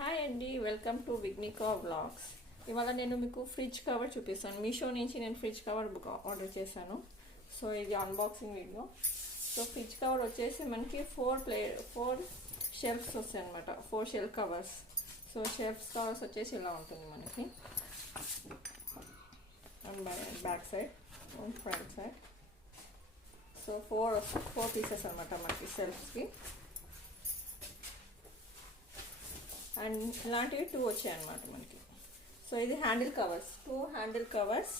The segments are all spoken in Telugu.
హాయ్ అండి, వెల్కమ్ టు విగ్నికా వ్లాగ్స్. ఇవాళ నేను మీకు ఫ్రిడ్జ్ కవర్ చూపిస్తాను. మీషో నుంచి నేను ఫ్రిడ్జ్ కవర్ ఆర్డర్ చేశాను. సో ఇది unboxing video. So fridge cover వచ్చేసి మనకి ఫోర్ షెల్ఫ్స్ వస్తాయి అనమాట. 4 shelf covers. So shelves covers వచ్చేసి ఇలా ఉంటుంది మనకి. Back side and front side. So four pieces అనమాట మనకి షెల్ఫ్స్కి. అండ్ ఇలాంటివి 2 వచ్చాయి అన్నమాట మనకి. సో ఇది handle covers, 2 handle covers.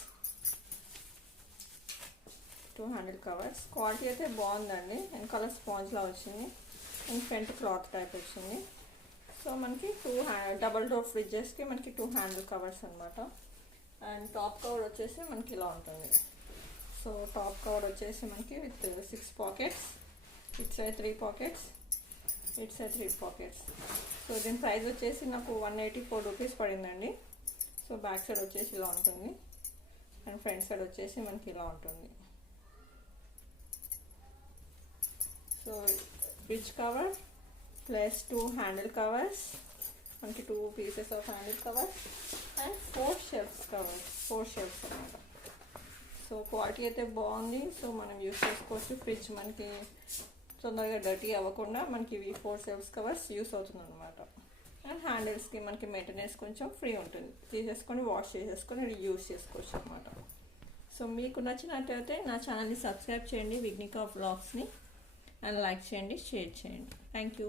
Quality అయితే బాగుందండి. వెనకాల స్పాంజ్లా వచ్చింది అండ్ ఫ్రంట్ క్లాత్ టైప్ వచ్చింది. సో మనకి 2 డబల్ డోర్ ఫ్రిడ్జెస్కి మనకి 2 హ్యాండిల్ కవర్స్ అనమాట. అండ్ టాప్ కవర్ వచ్చేసి మనకి ఇలా ఉంటుంది. సో టాప్ కవర్ వచ్చేసి మనకి with 6 pockets, it's 3 pockets, it's 3 pockets. So దీని ప్రైస్ వచ్చేసి నాకు 184 రూపీస్ పడిందండి. సో బ్యాక్ సైడ్ వచ్చేసి ఇలా ఉంటుంది అండ్ ఫ్రంట్ సైడ్ వచ్చేసి మనకి ఇలా ఉంటుంది. So fridge cover plus 2 handle covers, మనకి 2 pieces of handle cover and 4 shelves అనమాట. సో క్వాలిటీ అయితే బాగుంది. సో మనం యూస్ చేసుకోవచ్చు. ఫ్రిడ్జ్ మనకి తొందరగా డర్టీ అవ్వకుండా మనకి ఇవి 4 షెల్ఫ్స్ కవర్స్ యూస్ అవుతుంది అనమాట. అండ్ హ్యాండిల్స్కి మనకి మెయింటెనెన్స్ కొంచెం ఫ్రీ ఉంటుంది. తీసేసుకొని వాష్ చేసేసుకొని యూస్ చేసుకోవచ్చు అనమాట. సో మీకు నచ్చినట్లయితే నా ఛానల్ని సబ్స్క్రైబ్ చేయండి, విగ్నికా వ్లాగ్స్ని, అండ్ లైక్ చేయండి, షేర్ చేయండి. Thank you.